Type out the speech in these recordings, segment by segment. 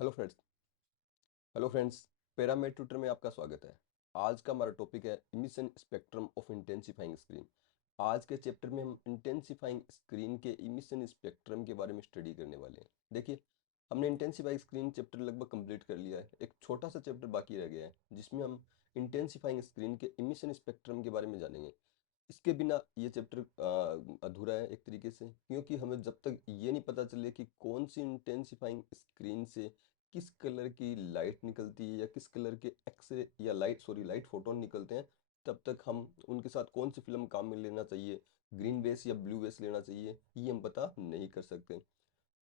Hello friends. Hello friends, paramed tutor में आपका स्वागत है। आज का हमारा टॉपिक है emission spectrum of intensifying screen. आज के चैप्टर में हम इंटेंसिफाइंग स्क्रीन के इमिशन स्पेक्ट्रम के बारे में स्टडी करने वाले हैं। देखिए, हमने इंटेंसिफाइंग स्क्रीन चैप्टर लगभग कंप्लीट कर लिया है। एक छोटा सा चैप्टर बाकी रह गया है जिसमें हम इंटेंसिफाइंग स्क्रीन के इमिशन स्पेक्ट्रम के बारे में जानेंगे। इसके बिना ये चैप्टर अधूरा है एक तरीके से, क्योंकि हमें जब तक ये नहीं पता चले कि कौन सी इंटेंसिफाइंग स्क्रीन से किस कलर की लाइट निकलती है या किस कलर के एक्सरे या लाइट फोटोन निकलते हैं, तब तक हम उनके साथ कौन सी फिल्म काम में लेना चाहिए, ग्रीन बेस या ब्लू बेस लेना चाहिए, ये हम पता नहीं कर सकते।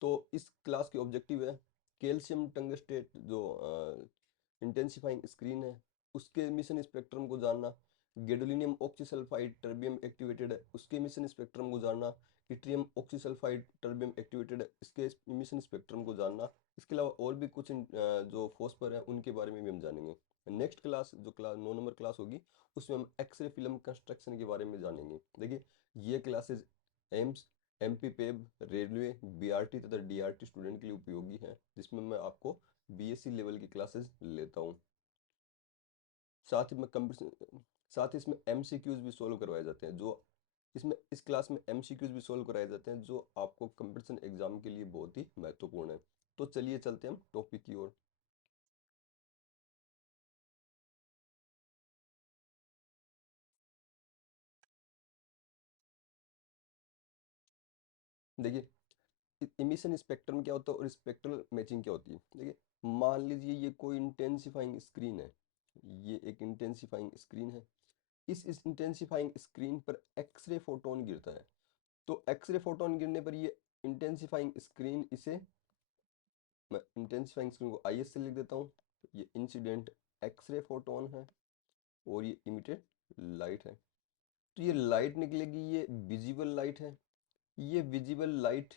तो इस क्लास के ऑब्जेक्टिव है कैल्शियम टंगस्टेट जो इंटेंसिफाइंग स्क्रीन है उसके मिशन स्पेक्ट्रम को जानना, गैडोलिनियम ऑक्सीसल्फाइड टर्बियम एक्टिवेटेड है उसके मिशन स्पेक्ट्रम को जानना, इट्रियम ऑक्सीसल्फाइड टर्बियम एक्टिवेटेड है इसके मिशन स्पेक्ट्रम को जानना। इसके अलावा और भी कुछ जो फॉस्फर है उनके बारे में भी हम जानेंगे। नेक्स्ट क्लास जो क्लास 9 नंबर क्लास होगी उसमें हम एक्सरे फिल्म कंस्ट्रक्शन के बारे में जानेंगे। देखिए, ये classes AIIMS, MP PEB, railway, BRT तथा डीआरटी स्टूडेंट के लिए उपयोगी है, जिसमें मैं आपको बीएससी लेवल की क्लासेस लेता हूँ। साथ ही में कंप्यूटर साथ ही इसमें एमसीक्यूज भी सोल्व करवाए जाते हैं, जो इसमें इस क्लास में एमसीक्यूज भी सोल्व कराए जाते हैं जो आपको कंपटीशन एग्जाम के लिए बहुत ही महत्वपूर्ण है। तो चलिए चलते हैं हम टॉपिक की ओर। देखिए, इमिशन स्पेक्ट्रम क्या होता है और स्पेक्ट्रल मैचिंग क्या होती है। देखिए, मान लीजिए ये कोई इंटेंसिफाइंग स्क्रीन है, ये एक इंटेंसिफाइंग स्क्रीन है। इस इंटेंसिफाइंग स्क्रीन पर एक्सरे फोटोन गिरता है। तो एक्सरे फोटोन गिरने पर ये इंटेंसिफाइंग स्क्रीन इसे मैं इंटेंसिफाइंग स्क्रीन को आई से लिख देता हूँ। ये इंसिडेंट एक्सरे फोटोन है और ये इमिटेड लाइट है। तो ये लाइट निकलेगी, ये विजिबल लाइट है। ये विजिबल लाइट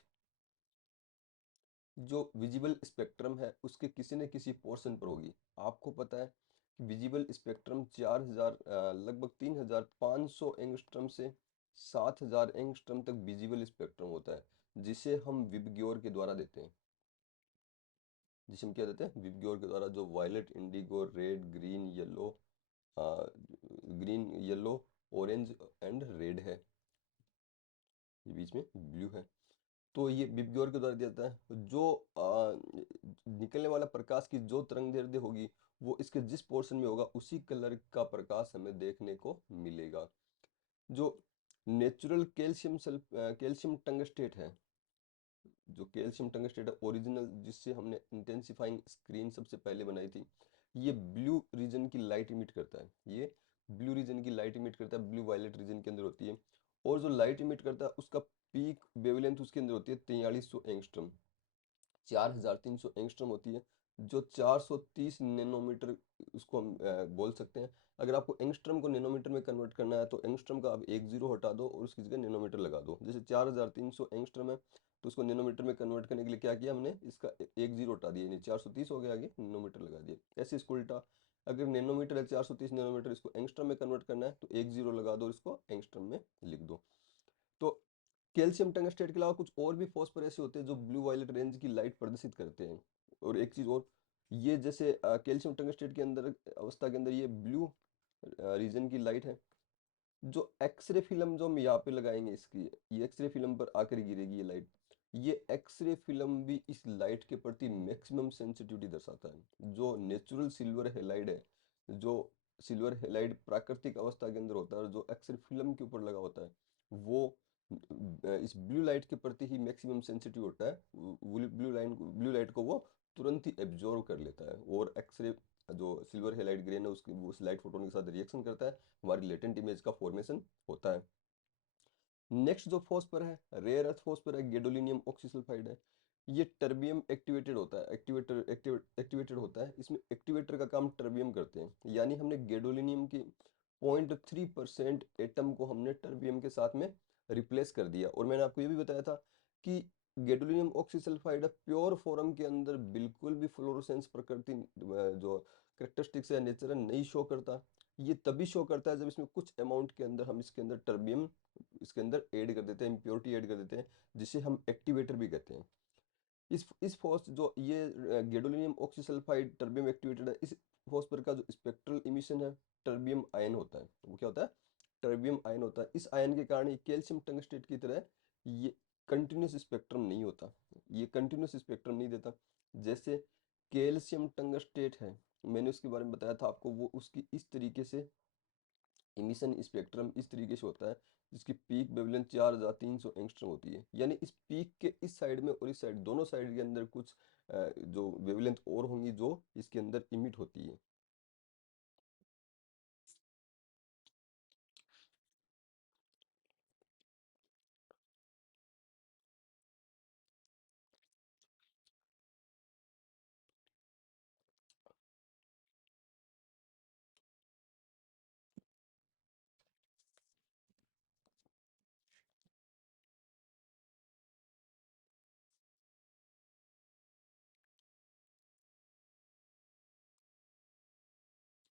जो विजिबल स्पेक्ट्रम है उसके किसी न किसी पोर्शन पर होगी। आपको पता है कि विजिबल स्पेक्ट्रम 4000 लगभग 3500 एंगस्ट्रम से 7000 एंगस्ट्रम तक विजिबल स्पेक्ट्रम होता है, जिसे हम विबग्योर के द्वारा देते हैं। जिसे हम क्या देते हैं, विबग्योर के द्वारा, जो violet, indigo, red, green, yellow, orange and red है, ये बीच में ब्लू है। तो ये विबग्योर के द्वारा दिया जाता है। जो निकलने वाला प्रकाश की जो तरंग दैर्ध्य होगी वो इसके जिस पोर्शन में होगा उसी कलर का प्रकाश हमें देखने को मिलेगा। जो नेचुरल कैल्शियम टंगस्टेट है, जो कैल्शियम टंगस्टेट है ओरिजिनल, जिससे हमने इंटेंसिफाइंग स्क्रीन सबसे पहले बनाई थी, ये ब्लू रीजन की लाइट इमिट करता है। ये ब्लू रीजन की लाइट इमिट करता है, ब्लू वायलेट रीजन के अंदर होती है। और जो लाइट इमिट करता है उसका पीक वेवलेंथ उसके अंदर होती है 4300 एंगस्ट्रम, 4300 एंगस्ट्रम होती है। जो 430 नैनोमीटर, उसको हम बोल सकते हैं। अगर आपको एंगस्ट्रम को नैनोमीटर में कन्वर्ट करना है तो एंगस्ट्रम का आप एक जीरो हटा दो और उसकी जगह नैनोमीटर लगा दो। जैसे 4300 एंगस्ट्रम है तो उसको नैनोमीटर में कन्वर्ट करने के लिए क्या किया हमने, इसका एक जीरो हटा दिया, यानी 430 हो गया, आगे नैनोमीटर लगा दिया। ऐसे इसको उल्टा, अगर नैनोमीटर है 430 नैनोमीटर, इसको एंगस्ट्रम में कन्वर्ट करना है तो एक जीरो लगा दो और इसको एंगस्ट्रम में लिख दो। तो कैल्शियम टंगस्टेट के अलावा कुछ और भी फॉस्फर ऐसे होते हैं जो ब्लू वायलेट रेंज की लाइट प्रदर्शित करते हैं। और एक चीज और, ये जैसे कैल्शियम टंगस्टेट के अंदर अवस्था के अंदर ये ब्लू रीजन की लाइट है। जो एक्सरे फिल्म जो हम यहाँ पे लगाएंगे, इसकी ये एक्सरे फिल्म पर आकर गिरेगी ये लाइट। ये एक्सरे फिल्म भी इस लाइट के प्रति मैक्सिमम सेंसिटिविटी दर्शाता है। जो नेचुरल सिल्वर हेलाइड है, जो सिल्वर हेलाइड प्राकृतिक अवस्था के अंदर होता है और जो एक्सरे फिल्म के ऊपर लगा होता है, वो इस ब्लू लाइट के प्रति ही मैक्सिमम सेंसिटिव होता है। ब्लू लाइट को वो तुरंत ही एब्जॉर्व कर लेता है और एक्सरे जो सिल्वर हेलाइट ग्रेन है उसकी उस लाइट फोटोन के साथ रिएक्शन करता है, हमारी लेटेंट इमेज का फॉर्मेशन होता है। नेक्स्ट जो फॉस्फर है, रेयर अर्थ फॉस्फर है, गैडोलिनियम ऑक्सीसल्फाइड है। ये टर्बियम एक्टिवेटेड होता है, एक्टिवेटेड होता है। इसमें एक्टिवेटर का काम टर्बियम करते हैं, यानी हमने गैडोलिनियम की 0.3% एटम को हमने टर्बियम के साथ में रिप्लेस कर दिया। और मैंने आपको ये भी बताया था कि गैडोलिनियम ऑक्सीसल्फाइड प्योर फॉर्म के अंदर बिल्कुल भी फ्लोरोसेंस प्रकृति जो करेक्टरिस्टिक्स है, नेचर नहीं शो करता। ये तभी शो करता है जब इसमें कुछ अमाउंट के अंदर हम इसके अंदर टर्बियम इसके अंदर ऐड कर देते हैं, इम्प्योरिटी ऐड कर देते हैं, जिसे हम एक्टिवेटर भी कहते हैं। इस फॉस जो ये गैडोलिनियम ऑक्सीसल्फाइड टर्बियम एक्टिवेटेड है, इस फॉस्फर का जो स्पेक्ट्रल इमिशन है टर्बियम आयन होता है। वो क्या होता है? टर्बियम आयन होता है। इस आयन के कारण ये कैल्शियम टंगस्टेट की तरह ये कंटिन्यूस स्पेक्ट्रम नहीं होता, ये कंटिन्यूस स्पेक्ट्रम नहीं देता। जैसे कैल्शियम टंगस्टेट है, मैंने उसके बारे में बताया था आपको, वो उसकी इस तरीके से इमिशन स्पेक्ट्रम इस तरीके से होता है, जिसकी पीक वेवलेंथ 4300 एंगस्ट्रॉम होती है। यानी इस पीक के इस साइड में और इस साइड, दोनों साइड के अंदर कुछ जो वेवलेंथ और होंगी जो इसके अंदर इमिट होती है।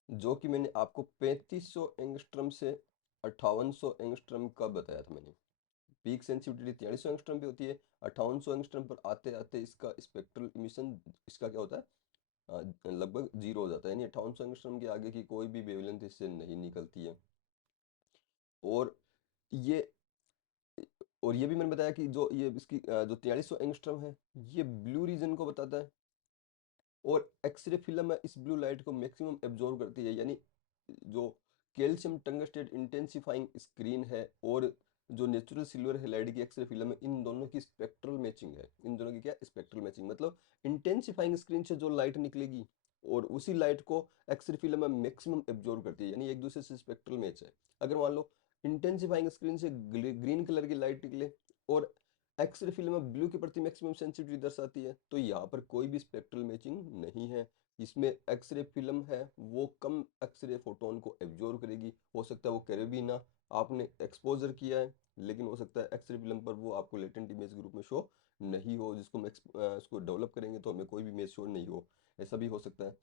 जो कि मैंने आपको 3500 एंगस्ट्रम से 5800 एंगस्ट्रम का बताया था मैंने। पीक सेंसिटिविटी 4300 एंगस्ट्रम पे होती है, 5800 एंगस्ट्रम पर आते आते इसका स्पेक्ट्रल इमिशन इसका क्या होता है, लगभग जीरो हो जाता है। यानी 5800 एंगस्ट्रम के आगे की कोई भी वेवलेंथ इससे नहीं निकलती है। और ये और ये भी मैंने बताया कि जो ये इसकी जो 4300 एंगस्ट्रम है, ये ब्लू रीजन को बताता है। और एक्सरे फिल्म है, इस ब्लू लाइट को मैक्सिमम एब्जॉर्व करती है। यानी जो कैल्शियम टंगस्टेट इंटेंसिफाइंग स्क्रीन है और जो नेचुरल सिल्वर हैलाइड की एक्सरे फिल्म है, इन दोनों की स्पेक्ट्रल मैचिंग है। इन दोनों की क्या स्पेक्ट्रल मैचिंग, मतलब इंटेंसिफाइंग स्क्रीन से जो लाइट निकलेगी और उसी लाइट को एक्सरे फिल्म में मैक्सिमम एब्जॉर्व करती है। यानी एक दूसरे से स्पेक्ट्रल मैच है। अगर मान लो इंटेंसिफाइंग स्क्रीन से ग्रीन कलर की लाइट निकले और एक्सरे फिल्म में ब्लू के प्रति मैक्सिमम सेंसिटिविटी दर्शाती है, तो यहाँ पर कोई भी स्पेक्ट्रल मैचिंग नहीं है। इसमें एक्सरे फिल्म है वो कम एक्सरे फोटोन को एब्जॉर्व करेगी। हो सकता है वो करे भी ना, आपने एक्सपोजर किया है, लेकिन हो सकता है एक्सरे फिल्म पर वो आपको लेटेंट इमेज के रूप में शो नहीं हो, जिसको हम उसको डेवलप करेंगे तो हमें कोई भी इमेज शो नहीं हो, ऐसा भी हो सकता है।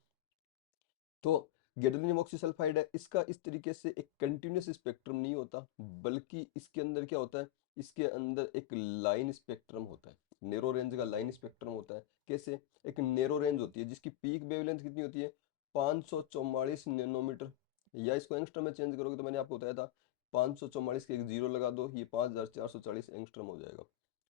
तो गैडोलिनियम ऑक्सीसल्फाइड है, इसका इस तरीके से एक कंटिन्यूस स्पेक्ट्रम नहीं होता, बल्कि इसके अंदर क्या होता है, इसके अंदर एक लाइन स्पेक्ट्रम होता है, नेरो रेंज का लाइन स्पेक्ट्रम होता है। कैसे? एक नेरो रेंज होती है जिसकी पीक वेवलेंथ कितनी होती है, 544 नैनोमीटर। या इसको एंगस्ट्रम में चेंज करोगे तो मैंने आपको बताया था, 544 के एक जीरो लगा दो, ये 5440 एंगस्ट्रम हो जाएगा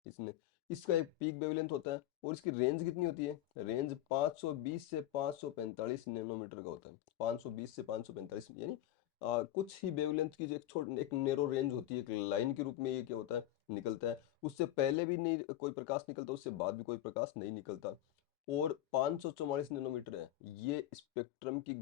इसमें। इसका एक पीक वेवलेंथ होता है और इसकी रेंज कितनी होती है, रेंज 520 से 545 नैनोमीटर का होता है। 520 से 545 यानी कुछ ही वेवलेंथ की जो एक नैरो रेंज होती है, एक लाइन के रूप में ये क्या होता है, निकलता है। उससे पहले भी नहीं कोई प्रकाश निकलता, उससे बाद भी कोई प्रकाश नहीं निकलता। और 544 नैनोमीटर है, ये स्पेक्ट्रम की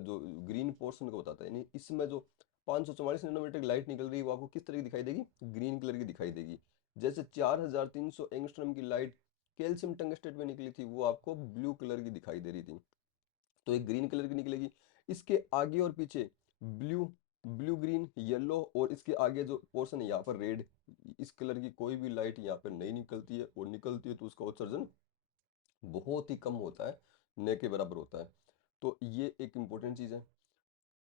जो ग्रीन पोर्शन को बताता है। यानी इसमें जो 544 नैनोमीटर की लाइट निकल रही है वो आपको किस तरह की दिखाई देगी, ग्रीन कलर की दिखाई देगी। जैसे 4300 एंगस्ट्रम की लाइट कैल्शियम टंगस्टेट में निकली थी, वो आपको ब्लू कलर की दिखाई दे रही थी, तो एक ग्रीन कलर की निकलेगी। इसके आगे और पीछे ब्लू, ब्लू ग्रीन येलो, और इसके आगे जो पोर्शन है यहाँ पर रेड, इस कलर की कोई भी लाइट यहाँ पर नहीं निकलती है, और निकलती है तो उसका उत्सर्जन बहुत ही कम होता है, न के बराबर होता है। तो ये एक इम्पोर्टेंट चीज़ है।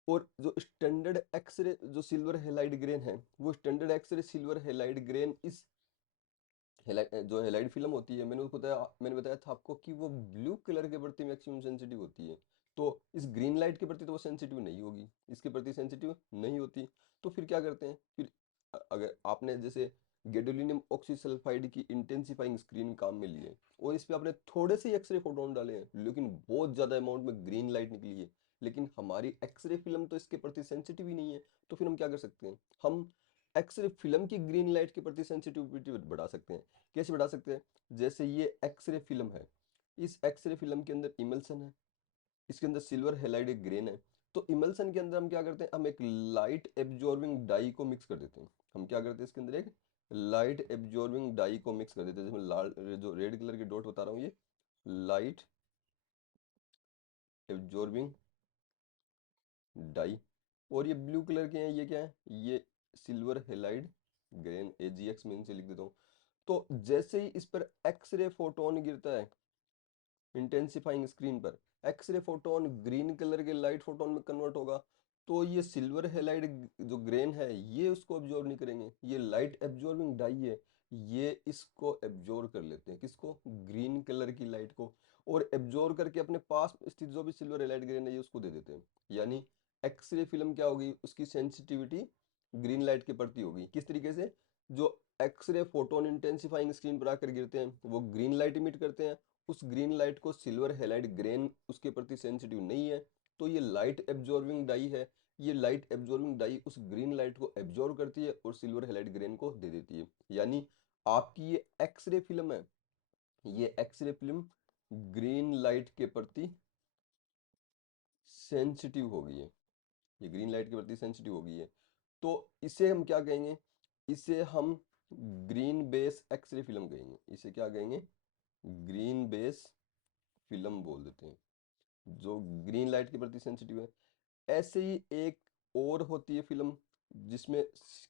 और जो स्टैंडर्ड एक्सरे जो सिल्वर हेलाइड ग्रेन है, वो standard X-ray silver halide grain इस जो हेलाइड फिल्म होती है, मैंने बताया था आपको कि वो ब्लू कलर के प्रति मैक्सिमम सेंसिटिव होती है। तो इस ग्रीन लाइट के प्रति तो वो सेंसिटिव नहीं होगी, इसके प्रति सेंसिटिव नहीं होती। तो फिर क्या करते हैं, फिर अगर आपने जैसे गैडोलिनियम ऑक्सीसल्फाइड की इंटेंसिफाइंग स्क्रीन काम में ली है और इस पे आपने थोड़े से एक्सरे फोटोन डाले हैं, लेकिन बहुत ज्यादा अमाउंट में ग्रीन लाइट निकली है, लेकिन हमारी एक्सरे फिल्म तो इसके प्रति सेंसिटिव ही नहीं है। तो फिर हम क्या कर सकते हैं, हम एक्सरे फिल्म की ग्रीन लाइट के प्रति सेंसिटिविटी बढ़ा सकते हैं। कैसे बढ़ा सकते हैं? जैसे ये एक्सरे फिल्म है, इस एक्सरे फिल्म के अंदर इमल्सन है, इसके अंदर सिल्वर हैलाइड एक ग्रेन है। तो इमल्सन के अंदर हम क्या करते हैं, हम एक लाइट एब्जॉर्बिंग डाई को मिक्स कर देते हैं। हम क्या करते हैं, इसके अंदर एक लाइट एब्जॉर्बिंग डाई को मिक्स कर देते हैं। जैसे मैं लाल जो रेड कलर के डॉट बता रहा हूँ, ये लाइट एब्जॉर्बिंग डाई। और ये ब्लू कलर के हैं, ये क्या है, ये सिल्वर हैलाइड ग्रेन, AgX में इनसे लिख देता हूँ। तो जैसे ही इस पर एक्सरे फोटोन गिरता है इंटेंसिफाइंग स्क्रीन पर, एक्सरे फोटोन ग्रीन कलर के लाइट फोटोन में कन्वर्ट होगा। तो ये सिल्वर हैलाइड जो ग्रेन है, ये उसको एब्जॉर्ब नहीं करेंगे, ये लाइट एब्जॉर्बिंग डाई है, ये इसको एब्जॉर्ब कर लेते हैं, किसको, ग्रीन कलर की लाइट को, और एब्जॉर्ब करके अपने पास स्थित जो भी सिल्वर हैलाइड ग्रेन है ये उसको दे देते हैं। यानी एक्सरे फिल्म क्या होगी, उसकी सेंसिटिविटी ग्रीन लाइट के प्रति होगी। किस तरीके से, जो एक्सरे फोटोन इंटेंसिफाइंग स्क्रीन पर आकर गिरते हैं वो ग्रीन लाइट इमिट करते हैं, उस ग्रीन लाइट को सिल्वर हैलाइड ग्रेन उसके प्रति सेंसिटिव नहीं है, तो ये लाइट एब्जॉर्बिंग डाई है। ये लाइट एब्जॉर्बिंग डाई उस ग्रीन लाइट को एब्जॉर्ब करती है और सिल्वर हैलाइड ग्रेन को दे देती है। यानी आपकी ये एक्सरे फिल्म है, ये एक्सरे फिल्म ग्रीन लाइट के प्रति सेंसिटिव हो गई है, ये ग्रीन लाइट के प्रति सेंसिटिव हो गई है। तो इसे हम क्या कहेंगे, इसे हम ग्रीन बेस एक्सरे फिल्म कहेंगे। इसे क्या कहेंगे, ग्रीन बेस फिल्म बोल देते हैं, जो ग्रीन लाइट के प्रति सेंसिटिव है। ऐसे ही एक और होती है फिल्म जिसमें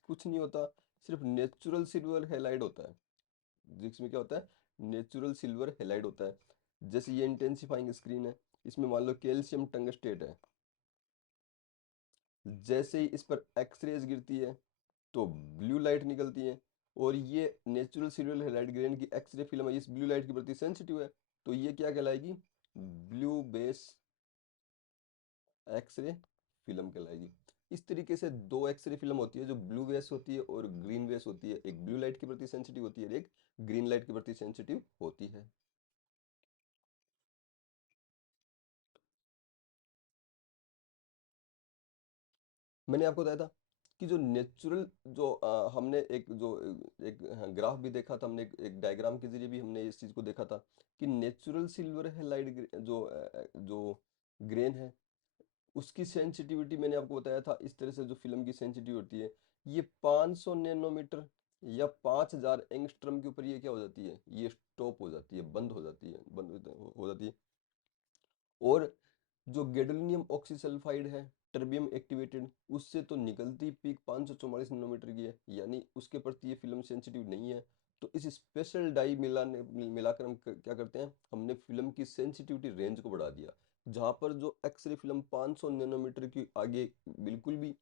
कुछ नहीं होता, सिर्फ नेचुरल सिल्वर हैलाइड होता है। जिसमें क्या होता है, नेचुरल सिल्वर हैलाइड होता है। जैसे ये इंटेंसिफाइंग स्क्रीन है, इसमें मान लो कैल्शियम टंगस्टेट है, जैसे ही इस पर एक्सरेज गिरती है तो ब्लू लाइट निकलती है, और ये नेचुरल सिल्वर हैलाइड ग्रेन की एक्सरे फिल्म है, इस ब्लू लाइट के प्रति सेंसिटिव है, तो ये क्या कहलाएगी, ब्लू बेस एक्सरे फिल्म कहलाएगी। इस तरीके से दो एक्सरे फिल्म होती है, जो ब्लू बेस होती है और ग्रीन बेस होती है। एक ब्लू लाइट के प्रति सेंसिटिव होती है, एक ग्रीन लाइट के प्रति सेंसिटिव होती है। मैंने आपको बताया था कि जो नेचुरल जो हमने एक जो एक ग्राफ भी देखा था, हमने एक डायग्राम के जरिए भी हमने इस चीज को देखा था कि नेचुरल सिल्वर हैलाइड जो ग्रेन है उसकी सेंसिटिविटी मैंने आपको बताया था, इस तरह से जो फिल्म की सेंसिटिविटी होती है ये 500 नैनोमीटर या 5000 एंगस्ट्रम के ऊपर ये क्या हो जाती है, ये स्टॉप हो जाती है, बंद हो जाती है, हो जाती है। और जो गैडोलिनियम ऑक्सीसल्फाइड है, टर्बियम एक्टिवेटेड, उससे तो निकलती पीक 544 नैनोमीटर की है, यानी उसके प्रति ये फिल्म सेंसिटिव नहीं है। तो इस स्पेशल डाई मिलाकर हम क्या करते हैं, हमने फिल्म की सेंसिटिविटी रेंज को बढ़ा दिया। जहां पर जो एक्सरे फिल्म 500 नैनोमीटर की आगे बिल्कुल भी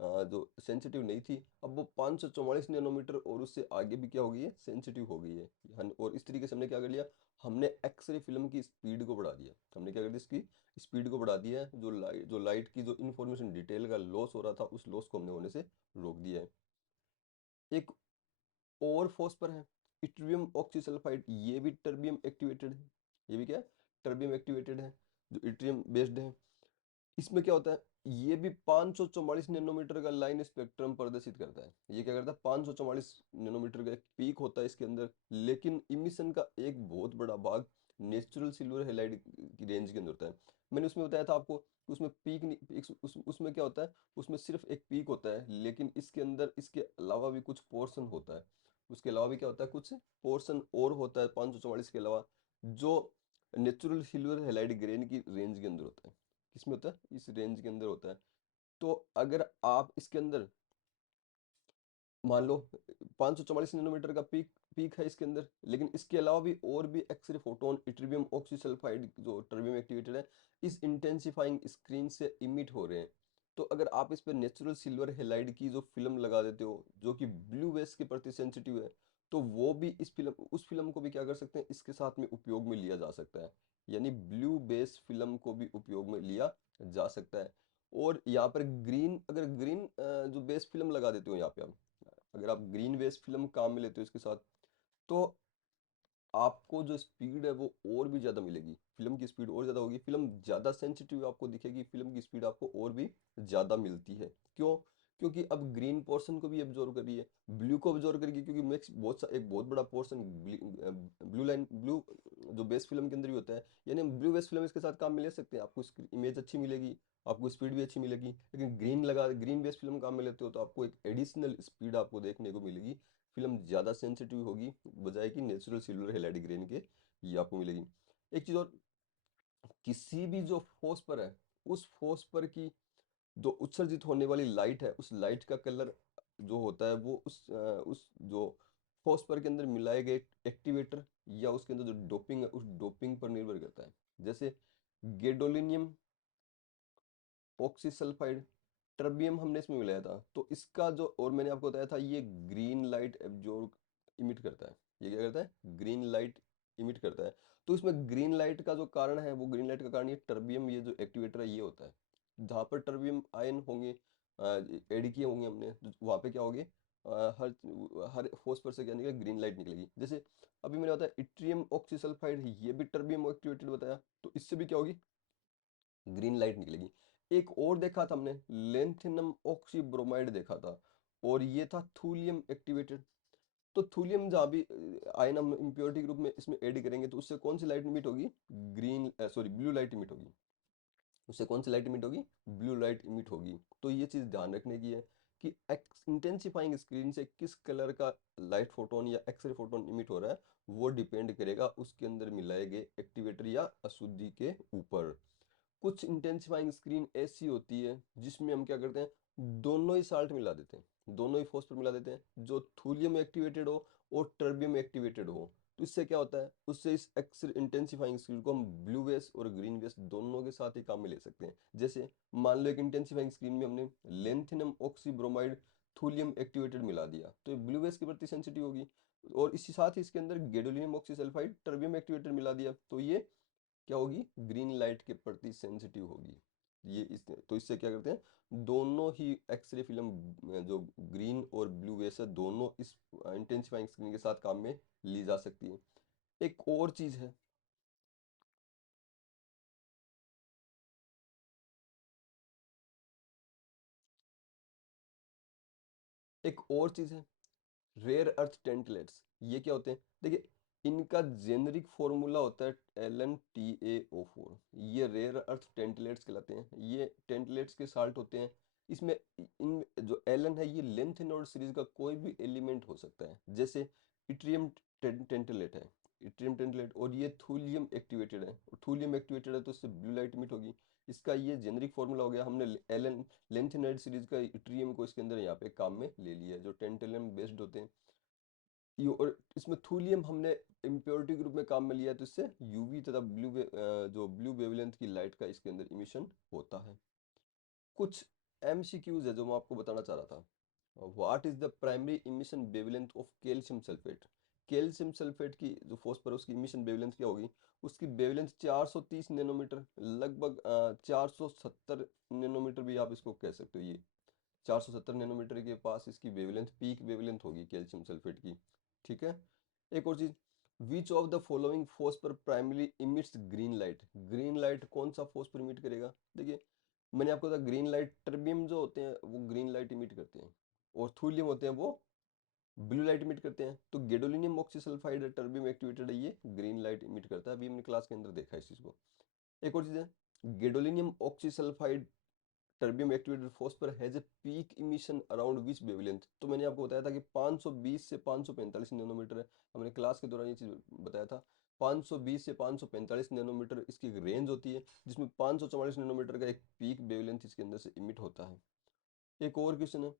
जो सेंसिटिव नहीं थी, अब वो 544 नैनोमीटर और उससे आगे भी क्या हो गई है, सेंसिटिव हो गई है। और इस तरीके से हमने क्या कर लिया, हमने एक्सरे फिल्म की स्पीड को बढ़ा दिया। हमने क्या कर दिया, इसकी स्पीड को बढ़ा दिया है, जो लाइट की जो इन्फॉर्मेशन डिटेल का लॉस हो रहा था उस लॉस को हमने होने से रोक दिया है। एक और फॉस्फर है, इट्रियम ऑक्सीसल्फाइड, ये भी टर्बियम एक्टिवेटेड है। ये भी क्या है, टर्बियम एक्टिवेटेड है, जो इट्रियम बेस्ड है। इसमें क्या होता है, ये भी 544 नैनोमीटर का लाइन स्पेक्ट्रम प्रदर्शित करता है। ये क्या करता है, 544 नैनोमीटर का एक पीक होता है इसके अंदर, लेकिन इमिशन का एक बहुत बड़ा भाग नेचुरल सिल्वर हैलाइड की रेंज के अंदर होता है। मैंने उसमें बताया था आपको कि उसमें पीक नहीं, उसमें क्या होता है, उसमें सिर्फ एक पीक होता है, लेकिन इसके अंदर इसके अलावा भी कुछ पोर्शन होता है। उसके अलावा भी क्या होता है, कुछ पोर्शन और होता है 544 के अलावा, जो नेचुरल सिल्वर हैलाइड ग्रेन की रेंज के अंदर होता है। किसमें होता है, इस रेंज के अंदर होता है। तो अगर आप इसके अंदर मान लो 544 नैनोमीटर का पीक है इसके अंदर, लेकिन इसके अलावा भी और भी एक्सरे फोटोन इट्रिबियम ऑक्सीसल्फाइड जो टर्बियम एक्टिवेटेड है इस इंटेंसिफाइंग स्क्रीन से इमिट हो रहे हैं। तो अगर आप इस पर नेचुरल सिल्वर हैलाइड की जो फिल्म लगा देते हो जो कि ब्लू वेस के प्रति सेंसिटिव है, तो वो भी इस फिल्म उस फिल्म को भी क्या कर सकते हैं, इसके साथ में उपयोग में लिया जा सकता है। यानी ब्लू बेस फिल्म को भी उपयोग में लिया जा सकता है। और यहाँ पर अगर ग्रीन जो बेस फिल्म लगा देते हो यहाँ पे आप, अगर आप ग्रीन बेस फिल्म काम में लेते हो इसके साथ, तो आपको जो स्पीड है वो और भी ज़्यादा मिलेगी, फिल्म की स्पीड और ज़्यादा होगी, फिल्म ज़्यादा सेंसिटिव आपको दिखेगी, फिल्म की स्पीड आपको और भी ज़्यादा मिलती है। क्यों, क्योंकि अब ग्रीन पोर्शन को भी एब्जॉर्व कर रही है, ब्लू को एब्जॉर्व करेगी, क्योंकि मिक्स एक बहुत बड़ा पोर्शन ब्लू जो बेस फिल्म के अंदर भी होता है। यानी हम ब्लू बेस फिल्म इसके साथ काम में ले सकते हैं, आपको इमेज अच्छी मिलेगी, आपको स्पीड भी अच्छी मिलेगी। लेकिन ग्रीन बेस फिल्म काम में लेते हो तो आपको एक एडिशनल स्पीड आपको देखने को मिलेगी, फिल्म ज़्यादा सेंसिटिव होगी बजाय कि नेचुरल सिल्वर हैलाइड ग्रेन के, ये आपको मिलेगी। एक चीज़ और, किसी भी जो फोस्फर है उस फोस्फर की जो उत्सर्जित होने वाली लाइट है, उस लाइट का कलर जो होता है वो उस जो फोस्फर के अंदर मिलाए गए एक्टिवेटर या उसके अंदर जो डोपिंग है उस डोपिंग पर निर्भर करता है। जैसे गेडोलिनियम ऑक्सीसल्फाइड, टर्बियम हमने इसमें मिलाया था, तो इसका जो, और मैंने आपको बताया था ये ग्रीन लाइट एब्जॉर्ब इमिट करता है। ये क्या करता है, ग्रीन लाइट इमिट करता है। तो इसमें ग्रीन लाइट का जो कारण है, वो ग्रीन लाइट का कारण ये टर्बियम, ये जो एक्टिवेटर है ये होता है। जहाँ पर टर्बियम आयन होंगे ऐड किए होंगे हमने, वहाँ पे क्या होगी, हर हर फॉस्फर से क्या निकलेगी, ग्रीन लाइट निकलेगी। जैसे अभी मैंने बताया इट्रियम ऑक्सीसल्फाइड, ये भी टर्बियम एक्टिवेटेड बताया, तो इससे भी क्या होगी, ग्रीन लाइट निकलेगी। एक और देखा था हमने, लेंथिनम ऑक्सीब्रोमाइड देखा था, और ये था थूलियम एक्टिवेटेड। तो थूलियम जहाँ भी आयन हम इम्प्योरिटी ग्रुप में इसमें ऐड करेंगे, तो उससे कौन सी लाइट इमिट होगी, green sorry blue light emit होगी। उससे कौन सी लाइट इमिट होगी, ब्लू लाइट इमिट होगी। तो ये चीज़ ध्यान रखने की है कि इंटेंसिफाइंग स्क्रीन से किस कलर का लाइट फोटोन या एक्सरे फोटोन इमिट हो रहा है, वो डिपेंड करेगा उसके अंदर मिलाए गए एक्टिवेटर या अशुद्धि के ऊपर। कुछ इंटेंसिफाइंग स्क्रीन ऐसी होती है जिसमें हम क्या करते हैं, दोनों ही साल्ट मिला देते हैं, दोनों ही फॉस्फेट मिला देते हैं, जो थूलियम एक्टिवेटेड हो और टर्बियम एक्टिवेटेड हो। तो इससे क्या होता है, उससे इस एक्स इंटेंसिफाइंग स्क्रीन को हम ब्लू वेस और ग्रीन वेस दोनों के साथ ही काम में ले सकते हैं। जैसे मान लो एक इंटेंसिफाइंग स्क्रीन में हमने लेंथिनम ऑक्सीब्रोमाइड थूलियम एक्टिवेटेड मिला दिया, तो ये ब्लू वेस के प्रति सेंसिटिव होगी। और इसी साथ ही इसके अंदर गैडोलिनियम ऑक्सीसल्फाइड टर्बियम एक्टिवेटेड मिला दिया, तो ये क्या होगी, ग्रीन लाइट के प्रति सेंसिटिव होगी। ये इस तो इससे क्या करते हैं, दोनों ही एक्सरे फिल्म जो ग्रीन और ब्लू वेस है, दोनों इस इंटेंसिफाइंग स्क्रीन के साथ काम में ली जा सकती है। एक और चीज है, एक और चीज है, रेयर अर्थ टेंटलेट्स। ये क्या होते हैं, देखिए इनका जेनरिक फॉर्मूला होता है LnTaO4। ये रेयर अर्थ टेंटलेट्स कहलाते हैं। ये टेंटलेट्स के साल्ट होते हैं। इसमें इन जो एलन है, ये लेंथेनॉइड सीरीज का कोई भी एलिमेंट हो सकता है। जैसे इट्रियम टेंटलेट है, इट्रियम टेंटलेट, और ये थूलियम एक्टिवेटेड है, और थूलियम एक्टिवेटेड है तो इससे ब्लू लाइट इमिट होगी। इसका ये जेनरिक फॉर्मूला हो गया। हमने एलन लेंथेनॉइड सीरीज का इट्रियम को इसके अंदर यहाँ पे काम में ले लिया है, जो टेंटेलियम बेस्ड होते हैं। और इसमें थूलियम हमने इम्प्योरिटी ग्रुप में काम में लिया है, तो इससे यूवी तथा जो ब्लू वेवलेंथ की लाइट का इसके अंदर इमिशन होता है। कुछ एमसीक्यूज है जो मैं आपको बताना चाह रहा था। What is the primary emission wavelength of calcium sulphate. Calcium sulphate की जो फॉस्फोरस की इमिशन वेवलेंथ क्या होगी, उसकी वेवलेंथ 430 नैनोमीटर, लगभग 470 नैनोमीटर भी आप इसको कह सकते हो। ये 470 नैनोमीटर के पास इसकी वेवलेंथ, पीक वेवलेंथ होगी कैल्शियम सल्फेट की। ठीक है। एक और चीज, which of the following phosphor primary emits green light. Green light कौन सा फॉस्फर इमिट करेगा, देखिए मैंने आपको बताया ग्रीन लाइट, टर्बियम जो होते हैं वो ग्रीन लाइट इमिट करते हैं, और थूलियम होते हैं वो ब्लू लाइट इमिट करते हैं। तो गैडोलिनियम ऑक्सीसल्फाइड टर्बियम एक्टिवेटेड है, ये ग्रीन लाइट इमिट करता है। अभी हमने क्लास के अंदर देखा है इस चीज को। एक और चीज है, gadolinium oxysulfide terbium activated phosphor has a peak emission around which wavelength. तो मैंने आपको बताया था कि 520 से 545 नैनोमीटर है। हमने क्लास के दौरान ये चीज बताया था। 520 से 545 नैनोमीटर इसकी एक रेंज होती है, जिसमें 544 नैनोमीटर का एक पीक वेवलेंथ इसके अंदर से इमिट होता है। एक और क्वेश्चन है,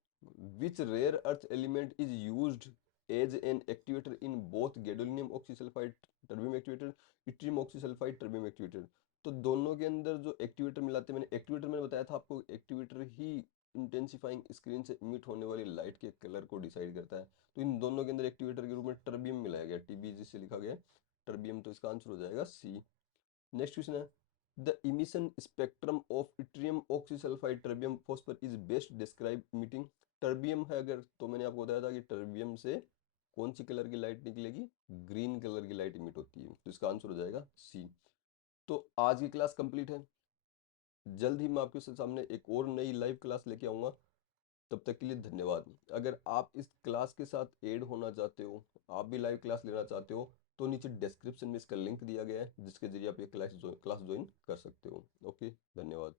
which rare earth element is used as an activator in both gadolinium oxysulfide terbium activator, yttrium oxysulfide terbium activator. तो दोनों के अंदर जो एक्टिवेटर मिलाते हैं, मैंने एक्टिवेटर मैंने बताया था आपको, एक्टिवेटर ही इंटेंसिफाइंग स्क्रीन से इमिट होने वाली लाइट के कलर को डिसाइड करता है। तो इन दोनों के अंदर एक्टिवेटर के रूप में टर्बियम मिलाया गया, TB जिससे लिखा गया टर्बियम, तो इसका आंसर हो जाएगा C। नेक्स्ट क्वेश्चन है, the emission spectrum of yttrium oxysulfide terbium phosphor is best describe emitting. Terbium है अगर, तो मैंने आपको बताया था कि टर्बियम से कौन सी कलर की लाइट निकलेगी, ग्रीन कलर की लाइट इमिट होती है, तो इसका आंसर हो जाएगा C। तो आज की क्लास कंप्लीट है। जल्द ही मैं आपके सामने एक और नई लाइव क्लास लेके आऊँगा। तब तक के लिए धन्यवाद। अगर आप इस क्लास के साथ ऐड होना चाहते हो, आप भी लाइव क्लास लेना चाहते हो, तो नीचे डिस्क्रिप्शन में इसका लिंक दिया गया है, जिसके जरिए आप ये क्लास ज्वाइन कर सकते हो। ओके, धन्यवाद।